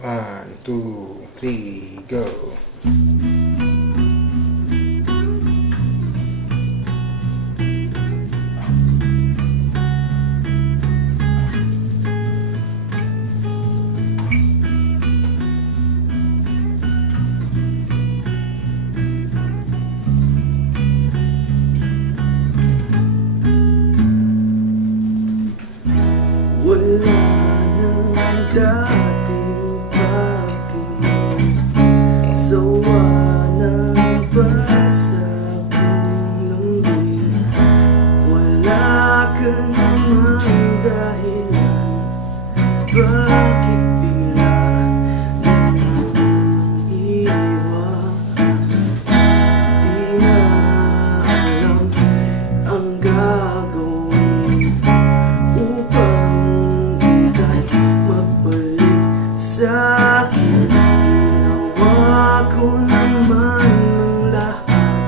One, two, three, go. Wala nang dating pagtingin, sawa na ba sa aking lambing? Wala ka namang dahilan, bakit bigla nang iwan? Di na alam ang gagawin upang ika'y magbalik sa'kin. Ginawa ko naman ang lahat,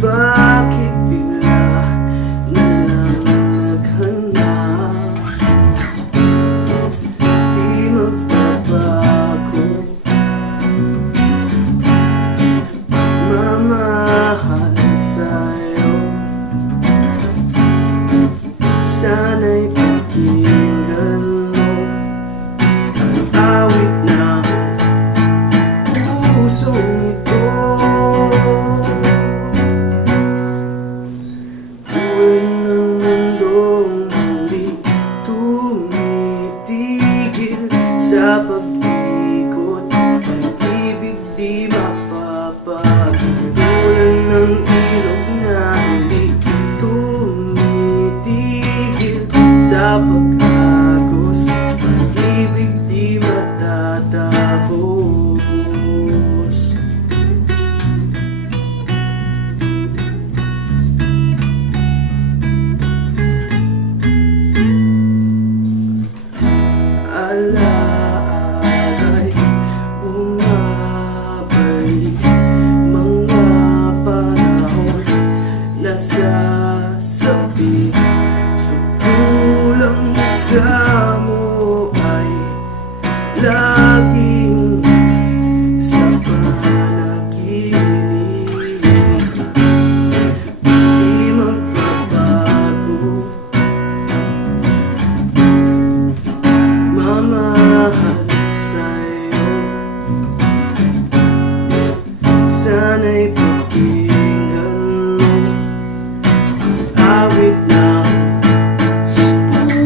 bakit bigla na lang naghanap? Di magbabago, mamahal sa'yo. Sana'y pakinggan mo ang awit ng pusong ito. Buwan ng mundong hindi tumitigil sa pag-ikot, pag-ibig di mapapagod. Buwan ng ilog na hindi tumitigil sa pag-agos, pag-ibig di matatapos. Alaala'y bumabalik, mga panahon nasasabi. Kulang ka mo ay laging sa panaginip. Di magbabago, mamahal sa'yo. Sana'y pakinggan mo ang awit ng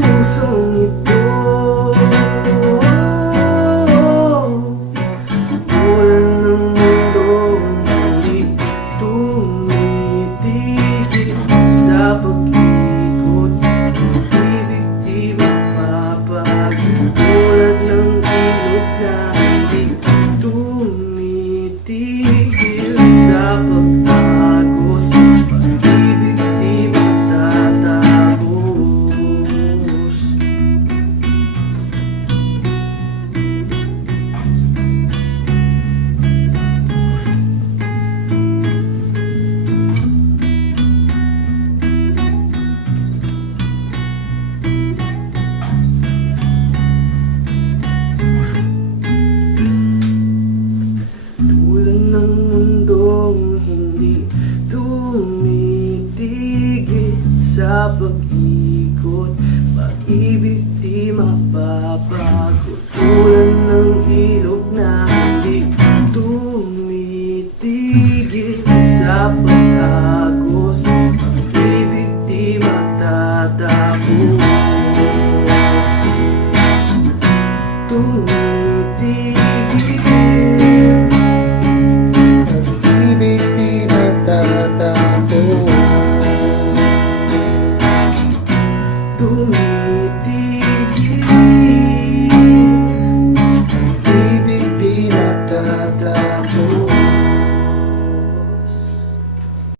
pusong ito. Bulan ng mundong hindi tumitigil sa pag-ikot, pag-ibig di mapapagod. Tulad ng ilog na hindi tumitigil sa pag-agos, pag-ibig di matatapos. Tulad ng mundong hindi tumitigil sa pag-ikot, pag-ibig di mapapagod.